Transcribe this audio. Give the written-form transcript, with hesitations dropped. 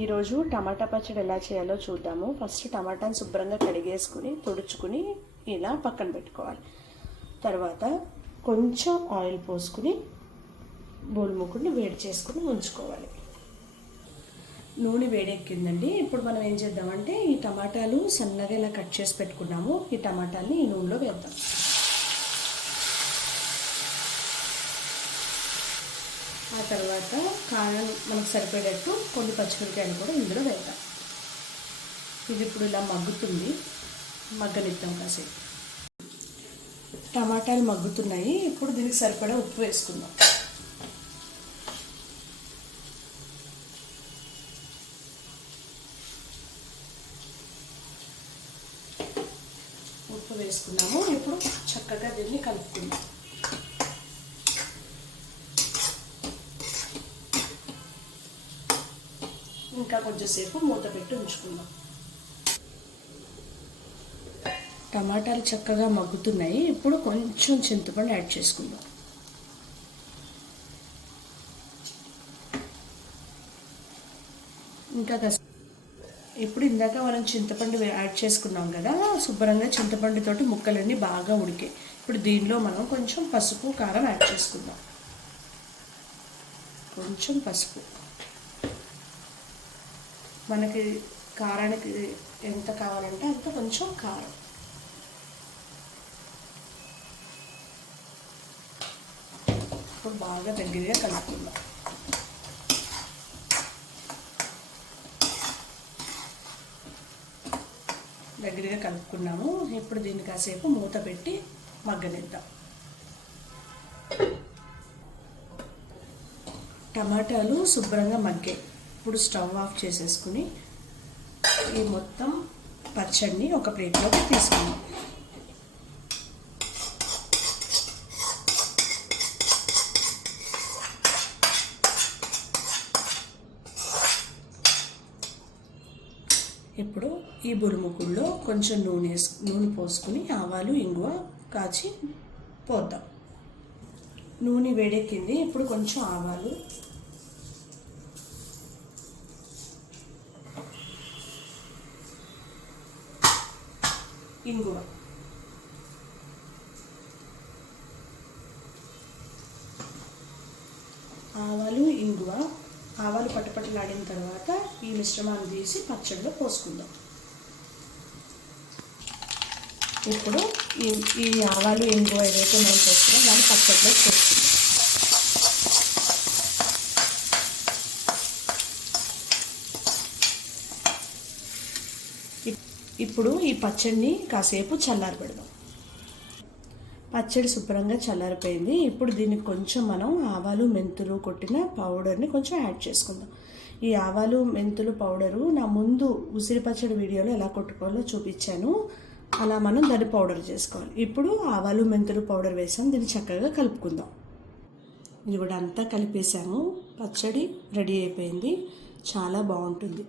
ఈరోజు టమాటా పచ్చడి ఎలా చేయాలో చూద్దాము. ఫస్ట్ టమాటాని శుభ్రంగా కడిగేసుకుని తుడుచుకుని ఇలా పక్కన పెట్టుకోవాలి. తర్వాత కొంచెం ఆయిల్ పోసుకుని బోల్ ముక్కుని వేడి చేసుకుని ఉంచుకోవాలి. నూనె వేడెక్కిందండి. ఇప్పుడు మనం ఏం చేద్దామంటే ఈ టమాటాలు సన్నగా ఇలా కట్ చేసి పెట్టుకున్నాము. ఈ టమాటాలని ఈ నూనెలో వేద్దాం. ఆ తర్వాత కారం మనకు సరిపోయేటట్టు కొన్ని పచ్చిమిరపకాయలు కూడా ఇందులో వేద్దాం. ఇది ఇప్పుడు ఇలా మగ్గుతుంది, మగ్గనిద్దాం కాసేపు. టమాటాలు మగ్గుతున్నాయి. ఇప్పుడు దీనికి సరిపడా ఉప్పు వేసుకుందాం. ఉప్పు వేసుకున్నాము. ఇప్పుడు చక్కగా దీన్ని కలుపుకుందాం. ఇంకా కొంచెంసేపు మూత పెట్టి ఉంచుకుందాం. టమాటాలు చక్కగా మగ్గుతున్నాయి. ఇప్పుడు కొంచెం చింతపండు యాడ్ చేసుకుందాం. ఇంకా ఇప్పుడు ఇందాక మనం చింతపండు యాడ్ చేసుకున్నాం కదా, శుభ్రంగా చింతపండుతోటి ముక్కలన్నీ బాగా ఉడికాయి. ఇప్పుడు దీనిలో మనం కొంచెం పసుపు కారం యాడ్ చేసుకుందాం. కొంచెం పసుపు, మనకి కారానికి ఎంత కావాలంటే అంత కొంచెం కారం. ఇప్పుడు బాగా దగ్గరగా కలుపుకుందాం. దగ్గరగా కలుపుకున్నాము. ఇప్పుడు దీన్ని కాసేపు మూత పెట్టి మగ్గనిద్దాం. టమాటాలు శుభ్రంగా మగ్గాయి. ఇప్పుడు స్టవ్ ఆఫ్ చేసేసుకుని ఈ మొత్తం పచ్చడిని ఒక ప్లేట్లోకి తీసుకుందాం. ఇప్పుడు ఈ బురుముకుల్లో కొంచెం నూనె పోసుకుని ఆవాలు ఇంగువ కాచి పోద్దాం. నూనె వేడెక్కింది. ఇప్పుడు కొంచెం ఆవాలు, ఇంగువ, ఆవాలు పట్టపట్టలాడిన తర్వాత ఈ మిశ్రమాన్ని తీసి పచ్చడిలో పోసుకుందాం. ఇప్పుడు ఈ ఆవాలు ఇంగువ ఏదైతే మనం పోసుకున్నాం దాన్ని పచ్చడిలో పోసుకుందాం. ఇప్పుడు ఈ పచ్చడిని కాసేపు చల్లారబెడదాం. పచ్చడి శుభ్రంగా చల్లారిపోయింది. ఇప్పుడు దీనికి కొంచెం మనం ఆవాలు మెంతులు కొట్టిన పౌడర్ని కొంచెం యాడ్ చేసుకుందాం. ఈ ఆవాలు మెంతులు పౌడరు నా ముందు ఉసిరి పచ్చడి వీడియోలో ఎలా కొట్టుకోవాలో చూపించాను. అలా మనం దాన్ని పౌడర్ చేసుకోవాలి. ఇప్పుడు ఆవాలు మెంతులు పౌడర్ వేసాం. దీన్ని చక్కగా కలుపుకుందాం. ఇది కూడా అంతా కలిపేసాము. పచ్చడి రెడీ అయిపోయింది. చాలా బాగుంటుంది.